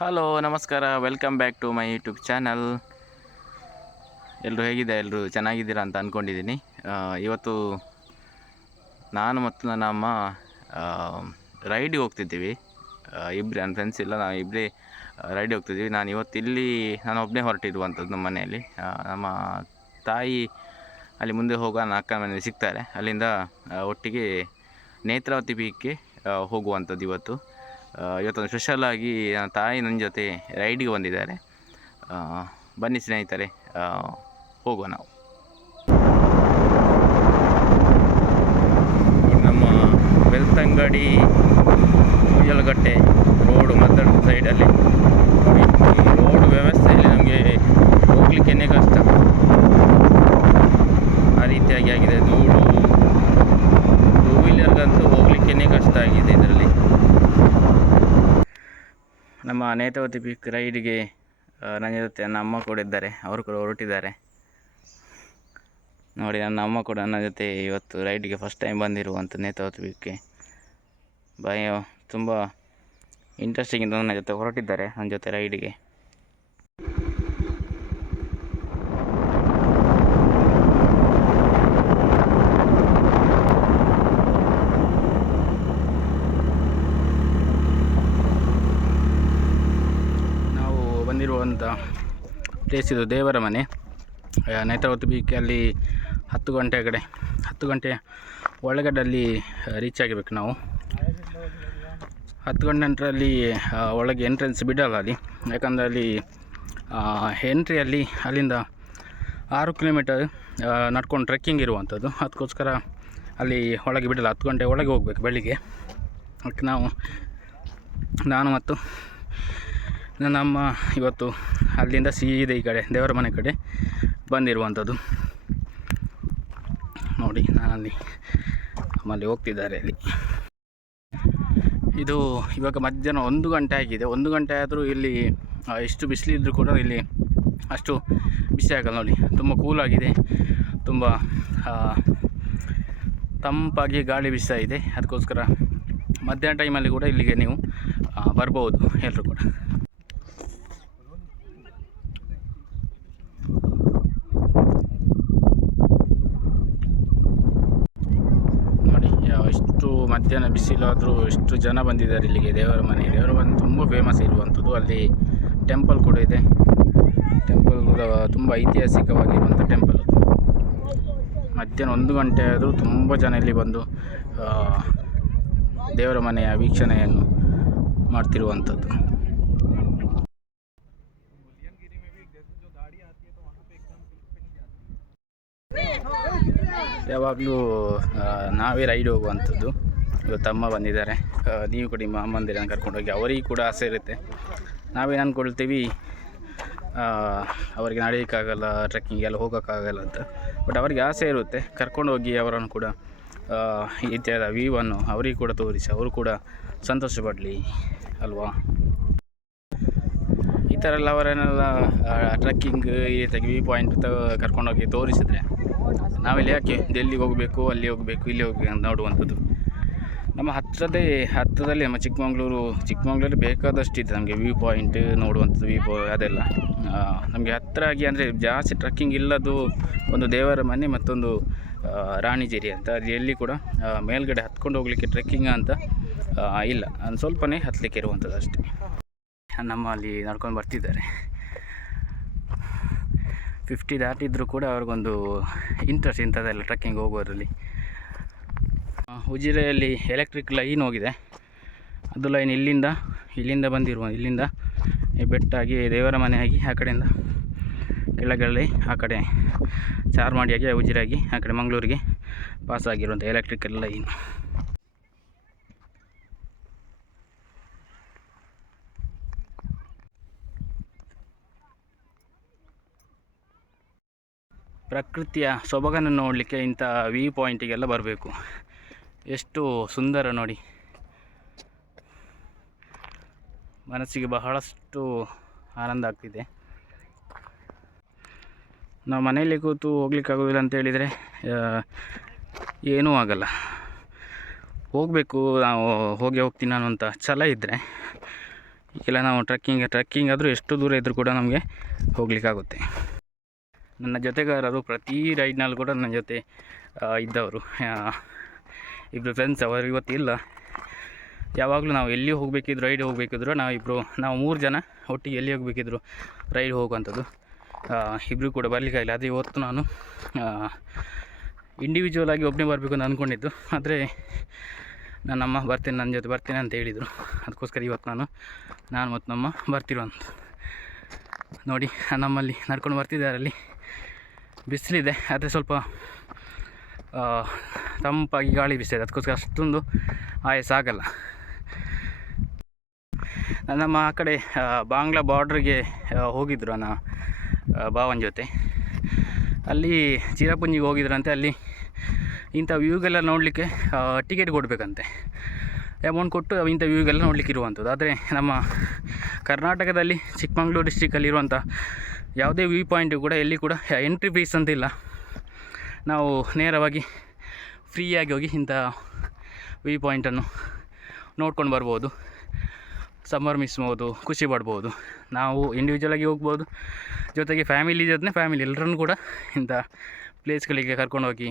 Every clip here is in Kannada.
ಹಲೋ ನಮಸ್ಕಾರ, welcome back to my YouTube channel. ಎಲ್ಲರೂ ಹೇಗಿದೆ? ಎಲ್ಲರೂ ಚೆನ್ನಾಗಿದ್ದೀರಾ ಅಂತ ಅಂದ್ಕೊಂಡಿದ್ದೀನಿ. ಇವತ್ತು ನಾನು ಮತ್ತು ನನ್ನ ಅಮ್ಮ ರೈಡಿಗೆ ಹೋಗ್ತಿದ್ದೀವಿ. ಇಬ್ಬರೇ, ನನ್ನ ಫ್ರೆಂಡ್ಸ್ ಇಲ್ಲ, ನಾವು ಇಬ್ಬರೇ ರೈಡಿಗೆ ಹೋಗ್ತಿದ್ದೀವಿ. ನಾನು ಒಬ್ಬನೇ ಹೊರಟಿರುವಂಥದ್ದು ನಮ್ಮ ಮನೆಯಲ್ಲಿ. ನಮ್ಮ ತಾಯಿ ಅಲ್ಲಿ ಮುಂದೆ ಹೋಗುವ ನನ್ನ ಅಕ್ಕನ ಮನೆಯಲ್ಲಿ ಸಿಗ್ತಾರೆ. ಅಲ್ಲಿಂದ ಒಟ್ಟಿಗೆ ನೇತ್ರಾವತಿ ಪೀಕ್ಗೆ ಹೋಗುವಂಥದ್ದು ಇವತ್ತೊಂದು ಸ್ಪೆಷಲಾಗಿ ನನ್ನ ತಾಯಿ ನನ್ನ ಜೊತೆ ರೈಡಿಗೆ ಬಂದಿದ್ದಾರೆ. ಬನ್ನಿ ಸ್ನೇಹಿತರೆ, ಹೋಗುವ ನಾವು. ನಮ್ಮ ಬೆಳ್ತಂಗಡಿ ಉಯ್ಯಲಗಟ್ಟೆ ರೋಡು ಮದ್ದಡ ಸೈಡಲ್ಲಿ ರೋಡ್ ವ್ಯವಸ್ಥೆಯಲ್ಲಿ ನಮಗೆ ಹೋಗ್ಲಿಕ್ಕೇ ಕಷ್ಟ. ಆ ರೀತಿಯಾಗಿ ಆಗಿದೆ. ಧೂಳು, ಟೂ ವೀಲರ್ಗಂತೂ ಹೋಗ್ಲಿಕ್ಕೇ ಕಷ್ಟ ಆಗಿದೆ ಇದರಲ್ಲಿ. ನಮ್ಮ ನೇತ್ರಾವತಿ ಪೀಕ್ ರೈಡಿಗೆ ನನ್ನ ಜೊತೆ ನನ್ನ ಅಮ್ಮ ಕೂಡ ಇದ್ದಾರೆ. ಅವರು ಕೂಡ ಹೊರಟಿದ್ದಾರೆ ನೋಡಿ. ನನ್ನ ಅಮ್ಮ ಕೂಡ ನನ್ನ ಜೊತೆ ಇವತ್ತು ರೈಡಿಗೆ ಫಸ್ಟ್ ಟೈಮ್ ಬಂದಿರುವಂಥ ನೇತ್ರಾವತಿ ಪೀಕ್ಗೆ ತುಂಬ ಇಂಟ್ರೆಸ್ಟಿಂಗ್ ನನ್ನ ಜೊತೆ ಹೊರಟಿದ್ದಾರೆ, ನನ್ನ ಜೊತೆ ರೈಡಿಗೆ. ಬಂದಿರುವಂಥ ಪ್ಲೇಸ್ ಇದು ದೇವರ ಮನೆ, ನೇತ್ರಾವತಿ ಪೀಕಲ್ಲಿ 10 ಗಂಟೆ ಒಳಗಡೆ ರೀಚ್ ಆಗಿಬೇಕು ನಾವು. 10 ಗಂಟೆ ನಂತರಲ್ಲಿ ಒಳಗೆ ಎಂಟ್ರೆನ್ಸ್ ಬಿಡಲ್ಲ ಅಲ್ಲಿ, ಯಾಕಂದರೆ ಅಲ್ಲಿ ಎಂಟ್ರಿಯಲ್ಲಿ ಅಲ್ಲಿಂದ 6 ಕಿಲೋಮೀಟರ್ ನಡ್ಕೊಂಡು ಟ್ರೆಕ್ಕಿಂಗ್ ಇರುವಂಥದ್ದು. ಅದಕ್ಕೋಸ್ಕರ ಅಲ್ಲಿ ಒಳಗೆ ಬಿಡಲ್ಲ. 10 ಗಂಟೆ ಒಳಗೆ ಹೋಗಬೇಕು ಬೆಳಿಗ್ಗೆ. ಅದಕ್ಕೆ ನಾನು ಮತ್ತು ನನ್ನ ಅಮ್ಮ ಇವತ್ತು ಅಲ್ಲಿಂದ ಸೀದಾ ಈ ಕಡೆ ದೇವರ ಮನೆ ಕಡೆ ಬಂದಿರುವಂಥದ್ದು ನೋಡಿ. ನಮ್ಮಲ್ಲಿ ಹೋಗ್ತಿದ್ದಾರೆ ಅಲ್ಲಿ. ಇದು ಇವಾಗ ಮಧ್ಯಾಹ್ನ 1 ಗಂಟೆ ಆಗಿದೆ. 1 ಗಂಟೆ ಆದರೂ ಇಲ್ಲಿ ಎಷ್ಟು ಬಿಸಿಲಿದ್ದರೂ ಕೂಡ ಇಲ್ಲಿ ಅಷ್ಟು ಬಿಸಿ ಆಗಲ್ಲ ನೋಡಿ. ತುಂಬ ಕೂಲಾಗಿದೆ, ತುಂಬ ತಂಪಾಗಿ ಗಾಳಿ ಬೀಸ್ತಾ ಇದೆ. ಅದಕ್ಕೋಸ್ಕರ ಮಧ್ಯಾಹ್ನ ಟೈಮಲ್ಲಿ ಕೂಡ ಇಲ್ಲಿಗೆ ನೀವು ಬರ್ಬೋದು ಎಲ್ಲರೂ ಕೂಡ. ಎಷ್ಟು ಮಧ್ಯಾಹ್ನ ಬಿಸಿಲಾದರೂ ಎಷ್ಟು ಜನ ಬಂದಿದ್ದಾರೆ ಇಲ್ಲಿಗೆ. ದೇವರ ಮನೆ ತುಂಬ ಫೇಮಸ್ ಇರುವಂಥದ್ದು. ಅಲ್ಲಿ ಟೆಂಪಲ್ ಕೂಡ ಇದೆ. ಟೆಂಪಲ್ ಕೂಡ ತುಂಬ ಐತಿಹಾಸಿಕವಾಗಿರುವಂಥ ಟೆಂಪಲ್. ಮಧ್ಯಾಹ್ನ 1 ಗಂಟೆ ಆದರೂ ತುಂಬ ಜನ ಇಲ್ಲಿ ಬಂದು ದೇವರ ಮನೆಯ ವೀಕ್ಷಣೆಯನ್ನು ಮಾಡ್ತಿರುವಂಥದ್ದು. ಯಾವಾಗಲೂ ನಾವೇ ರೈಡ್ ಹೋಗುವಂಥದ್ದು. ಇವತ್ತು ಅಮ್ಮ ಬಂದಿದ್ದಾರೆ. ನೀವು ಕೂಡ ನಿಮ್ಮ ಅಮ್ಮಂದಿರನ್ನು ಕರ್ಕೊಂಡೋಗಿ, ಅವರಿಗೆ ಕೂಡ ಆಸೆ ಇರುತ್ತೆ. ನಾವೇನು ಅಂದ್ಕೊಳ್ತೀವಿ, ಅವರಿಗೆ ನಡೆಯೋಕ್ಕಾಗಲ್ಲ, ಟ್ರೆಕ್ಕಿಂಗ್ ಎಲ್ಲ ಹೋಗೋಕ್ಕಾಗಲ್ಲ ಅಂತ. ಬಟ್ ಅವರಿಗೆ ಆಸೆ ಇರುತ್ತೆ. ಕರ್ಕೊಂಡೋಗಿ ಅವರನ್ನು ಕೂಡ ಈ ಥರದ ವ್ಯೂವನ್ನು ಅವರಿಗೆ ಕೂಡ ತೋರಿಸಿ, ಅವರು ಕೂಡ ಸಂತೋಷಪಡಲಿ ಅಲ್ವಾ. ಈ ಥರ ಎಲ್ಲ ಅವರನ್ನೆಲ್ಲ ಟ್ರೆಕ್ಕಿಂಗ್ ಈ ರೀತಿಯಾಗಿ ವ್ಯೂ ಪಾಯಿಂಟ್ ಕರ್ಕೊಂಡೋಗಿ ತೋರಿಸಿದರೆ ನಾವಿಲ್ಲಿ ಯಾಕೆ ಎಲ್ಲಿಗೆ ಹೋಗಬೇಕು, ಅಲ್ಲಿ ಹೋಗಬೇಕು, ಇಲ್ಲಿ ಹೋಗಬೇಕು ಅಂತ ನೋಡುವಂಥದ್ದು. ನಮ್ಮ ಹತ್ತಿರದಲ್ಲಿ ನಮ್ಮ ಚಿಕ್ಕಮಂಗ್ಳೂರು ಬೇಕಾದಷ್ಟು ಇದೆ ನಮಗೆ ವ್ಯೂ ಪಾಯಿಂಟ್ ನೋಡುವಂಥದ್ದು. ಅದೆಲ್ಲ ನಮಗೆ ಹತ್ತಿರ ಆಗಿ, ಅಂದರೆ ಜಾಸ್ತಿ ಟ್ರೆಕ್ಕಿಂಗ್ ಇಲ್ಲದು ಒಂದು ದೇವರ ಮನೆ, ಮತ್ತೊಂದು ರಾಣಿಜೇರಿ ಅಂತ. ಅಲ್ಲಿ ಎಲ್ಲಿ ಕೂಡ ಮೇಲ್ಗಡೆ ಹತ್ಕೊಂಡು ಹೋಗಲಿಕ್ಕೆ ಟ್ರೆಕ್ಕಿಂಗ್ ಅಂತ ಇಲ್ಲ, ಸ್ವಲ್ಪನೇ ಹತ್ತಲಿಕ್ಕೆ ಇರುವಂಥದ್ದು ಅಷ್ಟೇ. ನಮ್ಮ ಅಲ್ಲಿ ನಡ್ಕೊಂಡು ಬರ್ತಿದ್ದಾರೆ. 50 ದಾಟಿದ್ರೂ ಕೂಡ ಅವ್ರಿಗೊಂದು ಇಂಟ್ರೆಸ್ಟ್ ಇಂಥದ್ದೆಲ್ಲ ಟ್ರೆಕ್ಕಿಂಗ್ ಹೋಗೋದ್ರಲ್ಲಿ. ಉಜಿರೆಯಲ್ಲಿ ಎಲೆಕ್ಟ್ರಿಕ್ ಲೈನ್ ಹೋಗಿದೆ. ಅದು ಲೈನ್ ಇಲ್ಲಿಂದ ಇಲ್ಲಿಂದ ಬೆಟ್ಟಾಗಿ ದೇವರ ಮನೆಯಾಗಿ ಆ ಕಡೆಯಿಂದ ಕೆಳಗಡೆ ಆ ಕಡೆ ಚಾರ್ಮಾಡಿಯಾಗಿ ಉಜಿರೆಯಾಗಿ ಆ ಕಡೆ ಮಂಗಳೂರಿಗೆ ಪಾಸ್ ಆಗಿರುವಂಥ ಎಲೆಕ್ಟ್ರಿಕಲ್ ಲೈನ್. ಪ್ರಕೃತಿಯ ಸೊಬಗನ್ನು ನೋಡಲಿಕ್ಕೆ ಇಂಥ ವ್ಯೂ ಪಾಯಿಂಟಿಗೆಲ್ಲ ಬರಬೇಕು. ಎಷ್ಟು ಸುಂದರ ನೋಡಿ. ಮನಸ್ಸಿಗೆ ಬಹಳಷ್ಟು ಆನಂದ ಆಗ್ತಿದೆ. ನಾವು ಮನೆಯಲ್ಲಿ ಕೂತು ಹೋಗ್ಲಿಕ್ಕಾಗೋದಿಲ್ಲ ಅಂತ ಹೇಳಿದರೆ ಏನೂ ಆಗಲ್ಲ. ಹೋಗಬೇಕು, ನಾವು ಹೋಗ್ತೀನಿ ಅನ್ನೋಂಥ ಛಲ ಇದ್ದರೆ ಈಗೆಲ್ಲ ನಾವು ಟ್ರೆಕ್ಕಿಂಗ್ ಆದರೂ ಎಷ್ಟು ದೂರ ಇದ್ದರೂ ಕೂಡ ನಮಗೆ ಹೋಗಲಿಕ್ಕಾಗುತ್ತೆ. ನನ್ನ ಜೊತೆಗಾರರು ಪ್ರತಿ ರೈಡ್ನಲ್ಲಿ ಕೂಡ ನನ್ನ ಜೊತೆ ಇದ್ದವರು ಇಬ್ಬರು ಫ್ರೆಂಡ್ಸ್. ಅವರು ಇವತ್ತಿಲ್ಲ. ಯಾವಾಗಲೂ ನಾವು ಎಲ್ಲಿ ಹೋಗಬೇಕಿದ್ರು ರೈಡ್ ಹೋಗಬೇಕಿದ್ರು ನಾವು 3 ಜನ ಒಟ್ಟಿಗೆ ಎಲ್ಲಿ ಹೋಗಬೇಕಿದ್ರು ರೈಡ್ ಹೋಗುವಂಥದ್ದು. ಇಬ್ಬರು ಕೂಡ ಬರಲಿಕ್ಕಾಗಿಲ್ಲ. ಅದೇ ಇವತ್ತು ನಾನು ಇಂಡಿವಿಜುವಲ್ ಆಗಿ ಒಬ್ಬನೇ ಬರಬೇಕು ಅಂತ ಅಂದ್ಕೊಂಡಿದ್ದು. ಆದರೆ ನನ್ನಮ್ಮ ನನ್ನ ಜೊತೆ ಬರ್ತೇನೆ ಅಂತ ಹೇಳಿದರು. ಅದಕ್ಕೋಸ್ಕರ ಇವತ್ತು ನಾನು ಮತ್ತು ನಮ್ಮ ಬರ್ತಿರುವಂಥ ನೋಡಿ ನಮ್ಮಲ್ಲಿ ನಡ್ಕೊಂಡು ಬರ್ತಿದ್ದಾರೆ. ಅಲ್ಲಿ ಬಿಸಿಲಿದೆ, ಆದರೆ ಸ್ವಲ್ಪ ತಂಪಾಗಿ ಗಾಳಿ ಬೀಸಿದೆ. ಅದಕ್ಕೋಸ್ಕರ ಅಷ್ಟೊಂದು ಆಯಾಸ ಆಗಲ್ಲ. ನಮ್ಮ ಆ ಕಡೆ ಬಾಂಗ್ಲಾ ಬಾರ್ಡ್ರಿಗೆ ಹೋಗಿದ್ದರು ನನ್ನ ಭಾವನ ಜೊತೆ. ಅಲ್ಲಿ ಚಿರಾಪುಂಜಿಗೆ ಹೋಗಿದ್ರಂತೆ. ಅಲ್ಲಿ ಇಂಥ ವ್ಯೂಗೆಲ್ಲ ನೋಡಲಿಕ್ಕೆ ಟಿಕೆಟ್ ಕೊಡಬೇಕಂತೆ. ಅಮೌಂಟ್ ಕೊಟ್ಟು ಇಂಥ ವ್ಯೂಗೆಲ್ಲ ನೋಡಲಿಕ್ಕೆ ಇರುವಂಥದ್ದು. ಆದರೆ ನಮ್ಮ ಕರ್ನಾಟಕದಲ್ಲಿ ಚಿಕ್ಕಮಗಳೂರು ಡಿಸ್ಟ್ರಿಕ್ಕಲ್ಲಿರುವಂಥ ಯಾವುದೇ ವ್ಯೂ ಪಾಯಿಂಟು ಕೂಡ ಎಲ್ಲಿ ಕೂಡ ಎಂಟ್ರಿ ಫೀಸ್ ಅಂತ ಇಲ್ಲ. ನಾವು ನೇರವಾಗಿ ಫ್ರೀಯಾಗಿ ಹೋಗಿ ಇಂಥ ವ್ಯೂ ಪಾಯಿಂಟನ್ನು ನೋಡ್ಕೊಂಡು ಬರ್ಬೋದು, ಸಂಭ್ರಮಿಸ್ಬೋದು, ಖುಷಿ ಪಡ್ಬೋದು. ನಾವು ಇಂಡಿವಿಜುವಲಾಗಿ ಹೋಗ್ಬೋದು, ಜೊತೆಗೆ ಫ್ಯಾಮಿಲಿ ಎಲ್ಲರನ್ನೂ ಕೂಡ ಇಂಥ ಪ್ಲೇಸ್ಗಳಿಗೆ ಕರ್ಕೊಂಡೋಗಿ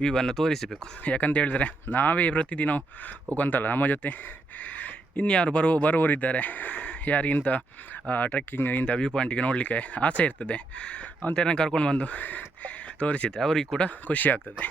ವ್ಯೂವನ್ನು ತೋರಿಸಬೇಕು. ಯಾಕಂತ ಹೇಳಿದರೆ ನಾವೇ ಪ್ರತಿದಿನ ಹೋಗುವಂತಲ್ಲ, ನಮ್ಮ ಜೊತೆ ಇನ್ಯಾರು ಬರುವವರಿದ್ದಾರೆ, ಯಾರಿಗಿಂತ ಟ್ರೆಕ್ಕಿಂಗ್ ಇಂಥ ವ್ಯೂ ಪಾಯಿಂಟಿಗೆ ನೋಡಲಿಕ್ಕೆ ಆಸೆ ಇರ್ತದೆ ಅಂತೆಲ್ಲ ಕರ್ಕೊಂಡು ಬಂದು ತೋರಿಸಿದ್ದೆ ಅವರಿಗೆ ಕೂಡ ಖುಷಿ ಆಗ್ತದೆ.